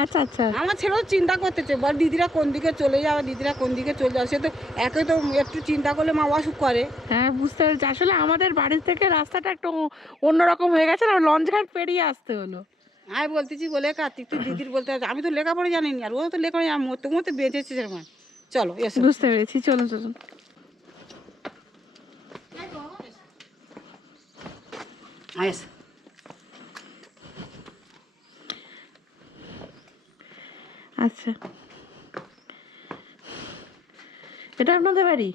আচ্ছা আচ্ছা। আমার ছেলেও চিন্তা করতেছে বল দিদিরা কোন দিকে চলে যাবে দিদিরা কোন দিকে চলে যাবে সে তো একে তো একটু চিন্তা করলে মা অসুখ করে। হ্যাঁ বুঝতে পেরেছি। আসলে আমাদের বাড়ির থেকে রাস্তাটা একটু অন্যরকম হয়ে গেছে না লঞ্চ ঘাট পেরিয়ে আসতে হলো। আমি বলতেছি বলে কার্তিক তুই দিদির বলতে। আমি তো লেখাপড়া জানি না আর ও তো লেখাপড়া জানে না, মরতে মরতে বেঁচেছে সেরকম চলো এসো। বুঝতে পেরেছি চলুন চলুন। হ্যাঁ, আচ্ছা। এটা আপনাদের বাড়ি?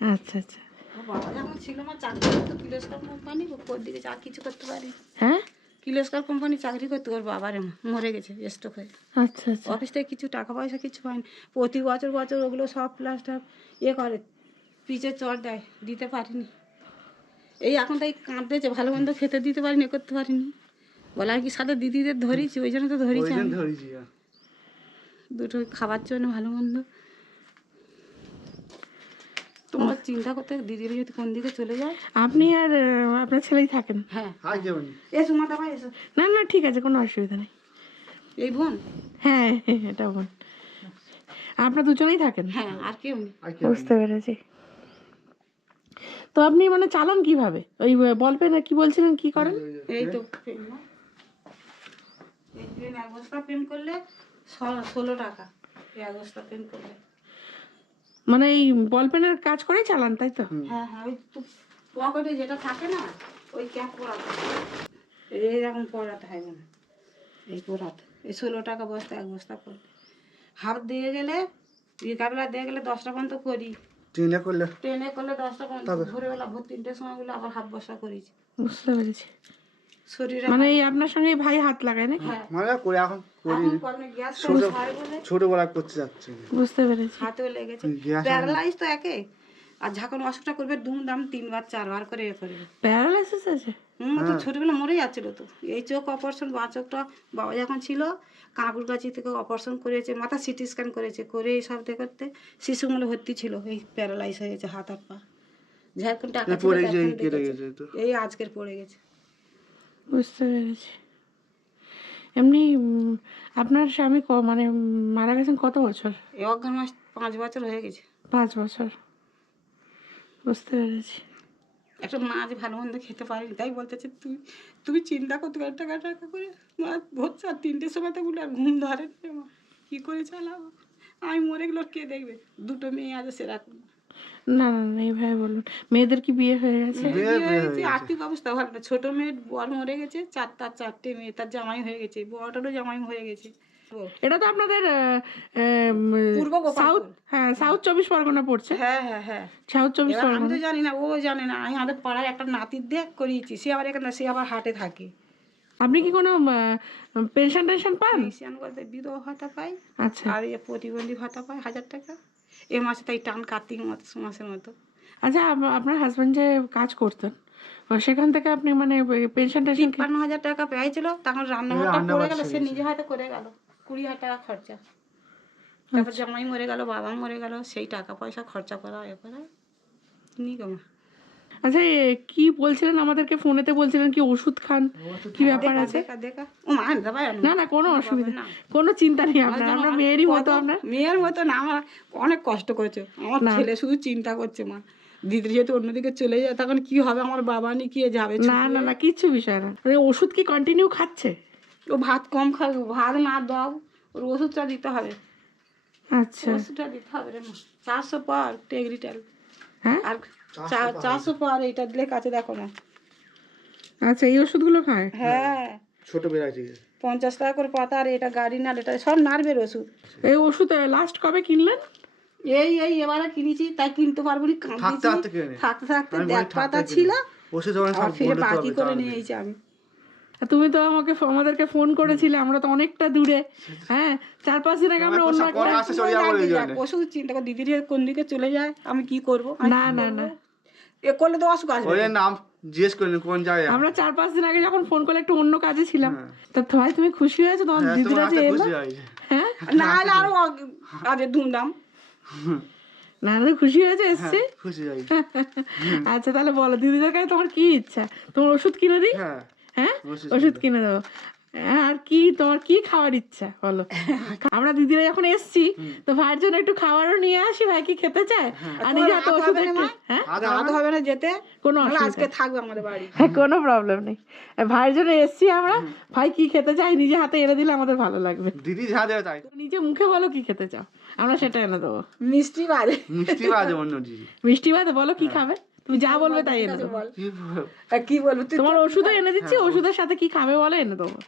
আচ্ছা আচ্ছা। বাবা যখন ছিল আমার চাকরি করতো কিলোস্কার কোম্পানি ওপর দিকে যা কিছু করতে পারি। হ্যাঁ? কিলোস্কার কোম্পানি চাকরি করতো ওর বাবারে মরে গেছে হয়ে। আচ্ছা আচ্ছা। অফিস থেকে কিছু টাকা পয়সা কিছু পায়নি প্রতি বছর বছর ওগুলো সব প্লাস্টার ইয়ে করে পিচে চট দেয় দিতে পারিনি। এই এখন তাই কাঁদতেছে ভালো মন্দ খেতে দিতে পারিনি এ করতে পারিনি। বলে আর কি সাথে দিদিদের ধরেছি? ওই জন্য তো ধরেছি আমি। দুটো খাবার জন্য ভালো মন্দ। তোমার চিন্তা করতে দিদির যদি কোন দিকে চলে যায়? আপনি আর আপনার ছেলেই থাকেন। হ্যাঁ। এসো মাথা ভাই এসো। না না ঠিক আছে কোনো অসুবিধা নেই। এই বোন? হ্যাঁ হ্যাঁ, এটা বোন। আপনার দুজনেই থাকেন? হ্যাঁ আর কেউ বুঝতে পেরেছি। তো আপনি মানে চালান কীভাবে? ওই বল পেন কি বলছিলেন কি করেন? এই তো? এই পেন এক বস্তা পেন করলে ষোলো টাকা এই এক বস্তা পেন করলে। মানে এই বল পেনের কাজ করেই চালান তাই তো? হ্যাঁ হ্যাঁ ওই পকেটে যেটা থাকে না ওই ক্যাপ পরাতে হয়। এইরকম পরাতে হয় না এই পরাতে। এই ষোলো টাকা বস্তা এক বস্তা করলে হাফ দিয়ে গেলে বিকালবেলা দিয়ে গেলে দশটা পর্যন্ত করি। ট্রেনে করলে? ট্রেনে করলে দশটা পর্যন্ত। ভোরবেলা ভোর তিনটের সময়গুলো আবার হাফ বস্তা করেছি। বুঝতে পেরেছি। শরীরে মানে এই আপনার সঙ্গে ভাই হাত লাগায় নাকি? হ্যাঁ। মানে করে এখন করি। ছোটবেলা করতে যাচ্ছে বুঝতে পেরেছি। হাতেও লেগেছে। প্যারালাইজ তো একে। আর যখন অসুখটা করবে তিনবার চারবার করে এ করবে। প্যারালাইসিস আছে? হুম তো ছোটবেলা মরে যাচ্ছিল তো। এই চোখ অপারেশন বা চোখটা বাবা যখন ছিল কাঁকুর গাছি থেকে অপারেশন করেছে মাথা সিটি স্ক্যান করেছে করে এইসব করতে শিশু মূলে ভর্তি ছিল। এই প্যারালাইজ হয়ে গেছে হাত আর পা। ঝাড়খণ্ড এই আজকের পড়ে গেছে। বুঝতে পেরেছি। এমনি আপনার স্বামী ক- মানে মারা গেছেন কত বছর? এই অজ্ঞান মাস পাঁচ বছর হয়ে গেছে। পাঁচ বছর। বুঝতে পেরেছি। একটা মাছ ভালো মন্দ খেতে পারিনি তাই বলতেছে তুই তুমি চিন্তা করতে পারি টাকা টাকা করে মা ভোর চার তিনটের সময় তো বলে আর ঘুম ধরে না কী করে চালাবো? আমি মরে গেলে কে দেখবে? দুটো মেয়ে আছে সেরকম না না না এইভাবে বলুন। মেয়েদের কি বিয়ে হয়ে গেছে? বিয়ে হয়েছে আর্থিক অবস্থা ভালো না? ছোটো মেয়ের বর মরে গেছে চার তার চারটে মেয়ে তার জামাই হয়ে গেছে বড়টারও জামাই হয়ে গেছে। এটা তো আপনাদের পূর্ব সাউথ হ্যাঁ সাউথ চব্বিশ পরগনা পড়ছে। হ্যাঁ হ্যাঁ হ্যাঁ। সাউথ চব্বিশ এবার আমি তো জানি না ও জানে না। আমি আমাদের পাড়ায় একটা নাতির দেখ করিয়েছি সে আবার এখানে সে আবার হাটে থাকে। আপনি কি কোনো পেনশন টেনশন পান? ক্রিশ্চিয়ান বলতে বিধবা ভাতা পাই। আচ্ছা। আর এ প্রতিবন্ধী ভাতা পাই হাজার টাকা। এ মাসে তাই টান কার্তিক মতো মাসের মতো। আচ্ছা আপ- আপনার হাজব্যান্ড যে কাজ করতেন সেখান থেকে আপনি মানে পেনশন টেনশন তিপ্পান্ন হাজার টাকা পেয়েছিল তখন রান্নাঘরটা পড়ে গেল সে নিজে হাতে করে গেল। কুড়ি হাজার টাকা খরচা। তারপর জামাই মরে গেল বাবা মরে গেল সেই টাকা পয়সা খরচা করা এ করা। নি গো মা আচ্ছা কি বলছিলেন? আমাদেরকে ফোনেতে বলছিলেন কি ওষুধ খান? কি ব্যাপার আছে? না না কোনো অসুবিধা না। কোনো চিন্তা নেই আপনার। আমরা মেয়েরই মতো আপনার মেয়ের মতো না আমার অনেক কষ্ট করেছে। আমার ছেলে শুধু চিন্তা করছে মা। দিদি যেহেতু অন্যদিকে চলে যায় তখন কি হবে? আমার বাবা নিয়ে কি যাবে? না না না কিচ্ছু বিষয় না। ওষুধ কি কন্টিনিউ খাচ্ছে? ও ভাত কম খাবে ভাত না দাও ওর ওষুধটা দিতে হবে। আচ্ছা। ওষুধটা দিতে হবে রে চারশো পার টেগরিটাল। হ্যাঁ? আর চারশো পার এইটা দিলে কাছে দেখো না। আচ্ছা এই ওষুধগুলো খায়? হ্যাঁ। ছোট বেড়াচ্ছি পঞ্চাশ টাকা করে পাতা আর এটা গাড়ি না এটা সব নার্ভের ওষুধ। এই ওষুধ লাস্ট কবে কিনলেন? এই এই এবারে কিনেছি তাই কিনতে পারব না থাকতে থাকতে থাকতে থাকতে দেখ পাতা ছিল আর ফিরে বাকি করে নিয়েছি আমি। তুমি তো আমাকে আমাদেরকে ফোন করেছিলে আমরা তো অনেকটা দূরে। হ্যাঁ চার পাঁচ দিন আগে আমরা অন্য একটা ওষুধ চিন্তা করে দিদির কোন দিকে চলে যায় আমি কি করব? না না না। এ করলে তো অসুখ আসবে। ওই নাম জিজ্ঞেস করিনি কোন জায়গায়? আমরা চার পাঁচ দিন আগে যখন ফোন করলে একটু অন্য কাজে ছিলাম। তা ভাই তুমি খুশি হয়েছো? তোমার হ্যাঁ, দিদিরা যে এলো? হ্যাঁ না হলে আরও আগে ধুমধাম। না না খুশি হয়েছে এসছে? খুশি হয়েছে আচ্ছা তাহলে বলো দিদিদের কাছে তোমার কি ইচ্ছা? তোমার ওষুধ কিনে দিই? হ্যাঁ। হ্যাঁ? ওষুধ কিনে দেবো। আর কি তোমার কি খাওয়ার ইচ্ছা বলো? আমরা দিদিরা যখন এসছি তো ভাইয়ের জন্য একটু খাবারও নিয়ে আসি ভাই কি খেতে চায়? আর নিজে হাতে ওষুধ হ্যাঁ? হবে না? যেতে। কোনো আজকে থাকবে আমাদের বাড়ি। হ্যাঁ কোনো প্রবলেম নেই। ভাইয়ের জন্য এসছি আমরা। ভাই কি খেতে চাই নিজে হাতে এনে দিলে আমাদের ভালো লাগবে। দিদি যা দেবে তাই। নিজে মুখে বলো কি খেতে চাও। আমরা সেটা এনে দেবো। মিষ্টি বাজে মিষ্টি বাজে অন্য মিষ্টি ভাত বলো কি খাবে? তুমি যা বলবে তাই এনে দেবো। কি বলব? তোমার ওষুধও এনে দিচ্ছি ওষুধের সাথে কি খাবে বলো এনে দেবো।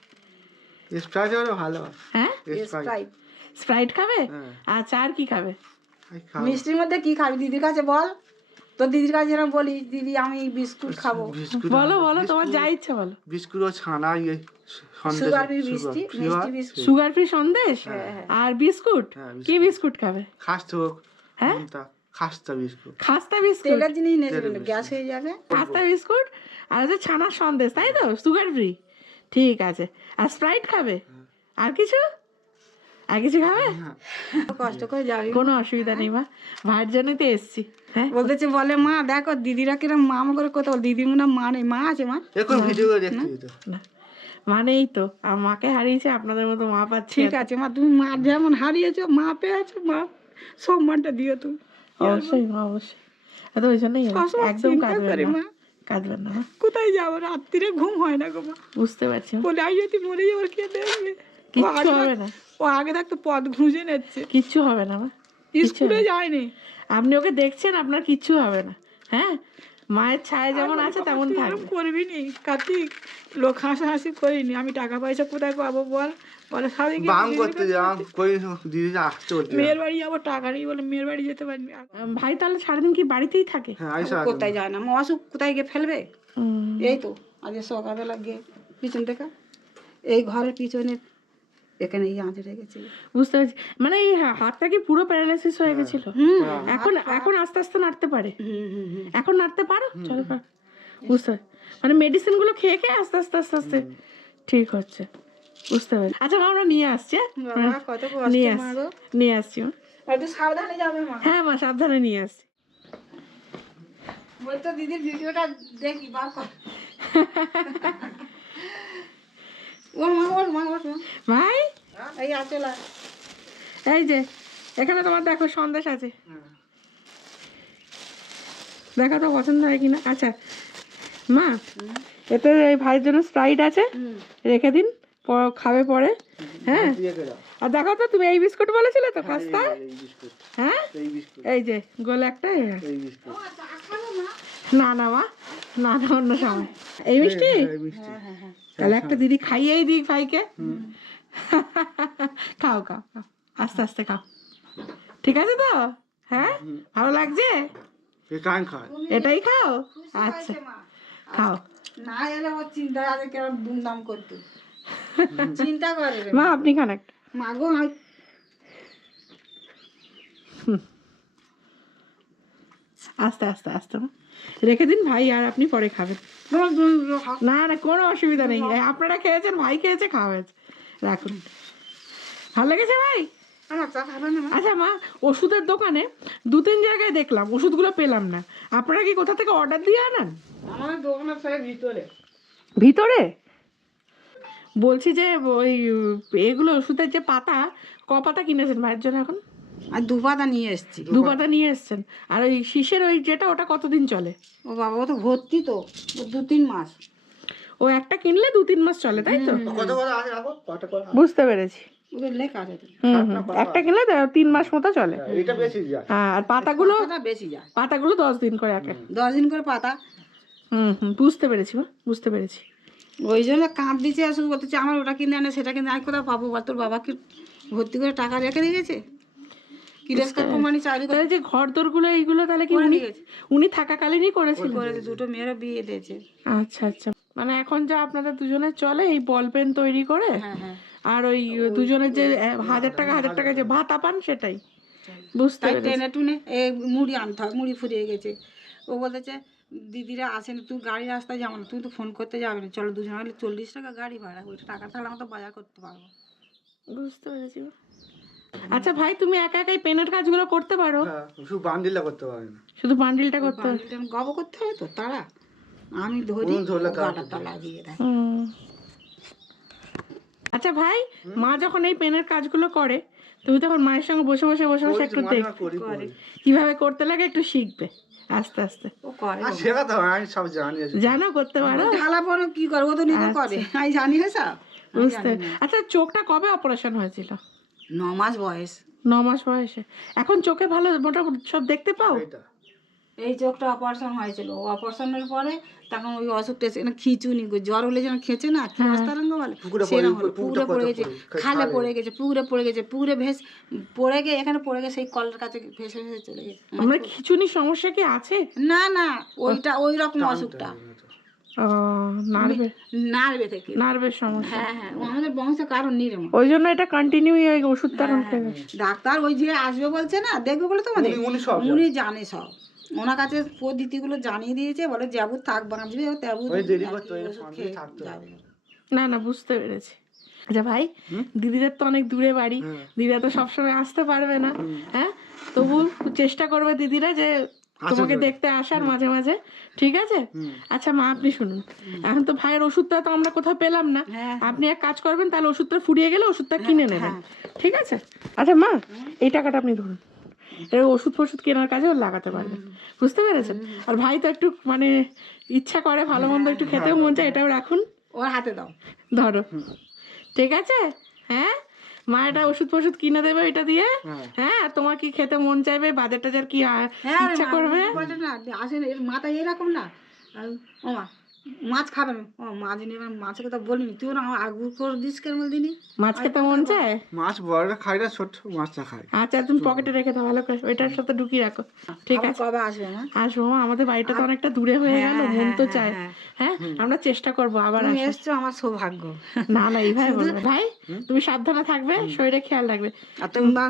স্প্রাইট হলে ভালো। হ্যাঁ? স্প্রাইট স্প্রাইট খাবে? হ্যাঁ। আচ্ছা আর কি খাবে? মিষ্টির মধ্যে কি খাবি? দিদির কাছে বল। তো দিদির কাছে যেরকম বলি দিদি আমি বিস্কুট খাব। বলো বলো তোমার যা ইচ্ছা বলো। বিস্কুট ও ছানা ইয়ে সুগার ফ্রি মিষ্টি মিষ্টি বিস্কুট। সুগার ফ্রি সন্দেশ আর বিস্কুট? হ্যাঁ, কি বিস্কুট। খাবে? হোক হ্যাঁ? খাস্তা বিস্কুট। খাস্তা বিস্কুট? তেলের জিনিস নিয়ে যাবে গ্যাস হয়ে যাবে। খাস্তা বিস্কুট আর হচ্ছে ছানার সন্দেশ তাই তো? সুগার ফ্রি ঠিক আছে। আর স্প্রাইট খাবে? আর কিছু? আর কিছু খাবে? কষ্ট করে যাবি। কোনো অসুবিধা নেই মা। ভাইয়ের জন্যই তো এসছি। হ্যাঁ? বলতেছে বলে মা দেখো দিদিরা কিরম মা মা করে কথা বল। দিদির মনে মা নেই। মা আছে মা? এখন ভিডিও করে দেখছি না। মানেই তো। আর মাকে হারিয়েছে আপনাদের মতো মা পাচ্ছি। ঠিক আছে মা তুমি মা যেমন হারিয়েছো মা পেয়েছ মা সম্মানটা দিও তুমি। অবশ্যই মা অবশ্যই। তো ওই জন্যই একদম কাঁদবে কাঁদবেন না। মা। কাঁদবেন না কোথায় যাব? রাত্রিরে ঘুম হয় না গো মা। বুঝতে পারছি বলে আই যদি মরে যাব কে দেখবে? কিচ্ছু হবে না। ও আগে থাকতো পথ খুঁজে নিচ্ছে। কিচ্ছু হবে না মা। স্কুলে যায়নি। আপনি ওকে দেখছেন আপনার কিচ্ছু হবে না। হ্যাঁ? মায়ের ছায়া যেমন আছে তেমন থাকবে। করবি নি? কার্তিক লোক হাসাহাসি করিনি। আমি টাকা পয়সা কোথায় পাবো বল? বলে কি বাম করতে যাও কই দিদি আস চলতে মেয়ের বাড়ি যাব টাকা নেই বলে মেয়ের বাড়ি যেতে পারবি ভাই তাহলে সারাদিন কি বাড়িতেই থাকে? হ্যাঁ আইসা কোথায় যায় না? মহাসুখ কোথায় গিয়ে ফেলবে? এই তো আজ সকালবেলা গিয়ে পিছন থেকে এই ঘরের পিছনে এখানে এই আঁচড়ে গেছে বুঝতে পারছি। মানে এই হাতটা কি পুরো প্যারালাইসিস হয়ে গেছিল? এখন এখন আস্তে আস্তে নাড়তে পারে। এখন নাড়তে পারো? চলো বুঝতে মানে মেডিসিনগুলো খেয়ে খেয়ে আস্তে আস্তে আস্তে আস্তে ঠিক হচ্ছে। বুঝতে পারছি। আচ্ছা মা আমরা নিয়ে আসছি হ্যাঁ? কত নিয়ে আসছি। নিয়ে আসছি সাবধানে যাবে মা। হ্যাঁ মা সাবধানে নিয়ে আসছি। বলতো দিদির ভিডিওটা দেখি বার কর ওর মা ওর মা ওর মা ভাই? এই আচলা এই যে এখানে তোমার দেখো সন্দেশ আছে। দেখো তো পছন্দ হয় কিনা। আচ্ছা মা এতে এই ভাইয়ের জন্য স্প্রাইট আছে। রেখে দিন খাবে পরে। হ্যাঁ? আর দেখো তো তুমি এই বিস্কুট বলেছিলে তো খাস্তা হ্যাঁ? এই যে গোল একটা এই বিস্কুট। না না মা না না অন্য সময়। এই মিষ্টি? তাহলে একটা দিদি খাইয়েই দিই ভাইকে। খাও খাও খাও। আস্তে আস্তে খাও। ঠিক আছে তো? হ্যাঁ? ভালো লাগছে? এটাই খাও? আচ্ছা। খাও। না এলে ওর চিন্তা আছে কেমন দুমদাম করতো। চিন্তা করে মা আপনি খান একটা। মা গো আমি আস্তে আস্তে আস্তে। মা। রেখে দিন ভাই আর আপনি পরে খাবেন। না না কোনো অসুবিধা নেই। আপনারা খেয়েছেন ভাই খেয়েছে খাওয়া রাখুন। ভালো লেগেছে ভাই? আচ্ছা মা ওষুধের দোকানে দু তিন জায়গায় দেখলাম ওষুধগুলো পেলাম না। আপনারা কি কোথা থেকে অর্ডার দিয়ে আনান? আমাদের দোকানের ভিতরে। ভিতরে? বলছি যে ওই এগুলো ওষুধের যে পাতা ক পাতা কিনেছেন ভাইয়ের জন্য এখন? আর দু পাতা নিয়ে এসছি। দু পাতা নিয়ে এসছেন। আর ওই শীষের ওই যেটা ওটা কতদিন চলে? ও বাবা ও তো ভর্তি তো ও দু তিন মাস। ও একটা কিনলে দু তিন মাস চলে তাই তো? বুঝতে পেরেছি। একটা কিনলে তো তিন মাস মতো চলে। এটা বেশি যায়। হ্যাঁ, আর পাতাগুলো? পাতাটা বেশি যায়। পাতাগুলো দশ দিন করে একে। দশ দিন করে পাতা। হুম হুম বুঝতে পেরেছি বুঝতে পেরেছি। ওই জন্য কাঁপ দিচ্ছে আর শুধু বলতেছে আমার ওটা কিনে আনে সেটা কিনে আমি কোথাও পাবো বা তোর বাবা কি ভর্তি করে টাকা রেখে দিয়ে গেছে কিরেস্কার কোম্পানি চাকরি করে যে ঘর দোরগুলো এইগুলো তাহলে কি উনি উনি থাকাকালীনই করেছিলেন? করেছে দুটো মেয়েরা বিয়ে দিয়েছে। আচ্ছা আচ্ছা। মানে এখন যা আপনাদের দুজনের চলে এই বল পেন তৈরি করে হ্যাঁ হ্যাঁ। আর ওই দুজনের যে হাজার টাকা হাজার টাকা যে ভাতা পান সেটাই। বুঝতে টেনে টুনে মুড়ি আনতে হয় মুড়ি ফুরিয়ে গেছে। ও বলেছে দিদিরা আসেন তুই গাড়ি রাস্তায় যাব না তুই তো ফোন করতে যাবে না। চলো দুজন হলে চল্লিশ টাকা গাড়ি ভাড়া ওইটা টাকা তাহলে আমরা তো বাজার করতে পারব। বুঝতে পেরেছি। আচ্ছা ভাই তুমি একা একাই পেনের কাজগুলো করতে পারো? হ্যাঁ শুধু বান্ডিলটা করতে পারে না। শুধু বান্ডিলটা করতে পারো গব করতে হবে তো তারা? আমি ধরি ও লাগিয়ে দেয়। আচ্ছা ভাই মা যখন এই পেনের কাজগুলো করে তুমি তখন মায়ের সঙ্গে বসে বসে বসে বসে একটু দেখ। কীভাবে করতে লাগে একটু শিখবে আস্তে আস্তে। ও করে আর শেখাতে হবে আমি সব জানি। জানো করতে পারো? ঢালা পরে কি করে? ও তো নিজে করে। আমি জানি না সব। বুঝতে আচ্ছা চোখটা কবে অপারেশন হয়েছিল? ন মাস বয়স। ন মাস বয়সে। এখন চোখে ভালো মোটামুটি সব দেখতে পাও? এটা এই চোখটা অপারেশন হয়েছিল। অপারেশনের পরে তখন ওই অসুখটা এসে- খিচুনি জ্বর হলে যেন খেছে না কি বলে? পুকুরে সেরকম পড়ে- হলো। পুকুরে পড়ে গেছে খালে। খালে। পড়ে গেছে পুকুরে পড়ে গেছে পুকুরে ভেস পড়ে গিয়ে এখানে পড়ে গেছে সেই কলের কাছে ভেসে ভেসে চলে গেছে। আমরা খিচুনি সমস্যা কি আছে? না না ওইটা ওই রকম অসুখটা। ও নার্ভে নার্ভে থেকে। নার্ভের সমস্যা। হ্যাঁ হ্যাঁ ও আমাদের বংশের কারণ নিরাম ওই জন্য এটা কন্টিনিউ ওই ওষুধটা ডাক্তার ওই যে আসবে বলছে না দেখবে বলে তোমাদের? উনি- উনি সব জানে। সব। ওনার কাছে পদ্ধতিগুলো জানিয়ে দিয়েছে বলে যাবু থাক বাঁচবে তেবু না না বুঝতে পেরেছি। আচ্ছা ভাই দিদিদের তো অনেক দূরে বাড়ি। দিদিরা তো সবসময় আসতে পারবে না হ্যাঁ? তবু চেষ্টা করবে দিদিরা যে তোমাকে দেখতে আসার মাঝে মাঝে ঠিক আছে? আচ্ছা মা আপনি শুনুন। এখন তো ভাইয়ের ওষুধটা তো আমরা কোথাও পেলাম না। হ্যাঁ। আপনি এক কাজ করবেন তাহলে ওষুধটা ফুরিয়ে গেলে ওষুধটা কিনে নেবেন। ঠিক আছে? আচ্ছা মা এই টাকাটা আপনি ধরুন। এর ওষুধ ফষুধ কেনার কাজেও লাগাতে পারবেন বুঝতে পেরেছেন? আর ভাই তো একটু মানে ইচ্ছা করে ভালো মন্দ একটু খেতেও মন চায় এটাও রাখুন। ওর হাতে দাও। ধরো। ঠিক আছে? হ্যাঁ? মা এটা ওষুধ ফষুধ কিনে দেবে ওইটা দিয়ে? হ্যাঁ। তোমার কি খেতে মন চাইবে? বাজার টাজার কি হ্যাঁ ইচ্ছা করবে? বলে না আসেন এর মাথা এরকম না। মাছ খাবেন ও মাছ নিয়ে মাছের কথা বলিনি। তুই না আগুর করে দিস কেন দিনি মাছ খেতে মন চায়? মাছ বড়টা খাই না ছোট মাছটা খাই। আচ্ছা তুমি পকেটে রেখে দাও ভালো করে। ওইটার সাথে ঢুকিয়ে রাখো। ঠিক আছে। কবে আসবে মা? আসব আমাদের বাড়িটা তো অনেকটা দূরে হয়ে গেল মন তো চায়। হ্যাঁ আমরা চেষ্টা করব আবার এসছো আমার সৌভাগ্য। না না এইভাবে বলবে। ভাই তুমি সাবধানে থাকবে শরীরে খেয়াল রাখবে। আর তুমি মা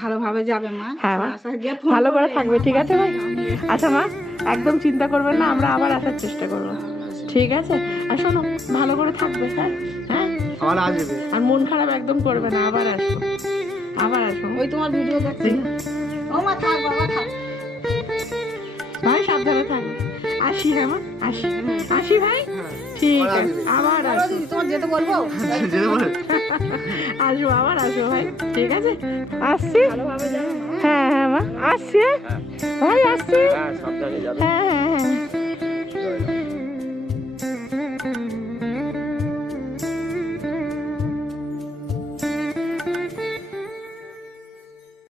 ভালোভাবে যাবে মা। হ্যাঁ ভালো করে থাকবে ঠিক আছে ভাই? আচ্ছা মা একদম চিন্তা করবেন না আমরা আবার আসার চেষ্টা করব। ঠিক আছে? আর শোনো ভালো করে থাকবে হ্যাঁ? হ্যাঁ? আবার আসবে আর মন খারাপ একদম করবে না আবার আসব। আবার আসব। ওই তোমার ভিডিও দেখছি ও মা থাক বাবা থাক। ভাই সাবধানে থাকবে আসি হ্যাঁ মা? আসি। আসি ভাই? ঠিক আছে আবার আসব। তোমার যেতে বলব? আসব আবার আসব ভাই। ঠিক আছে? আসছি। ভালোভাবে যাবে হ্যাঁ হ্যাঁ মা। আসছি। ভাই আসছি। হ্যাঁ সাবধানে যাবে। হ্যাঁ হ্যাঁ।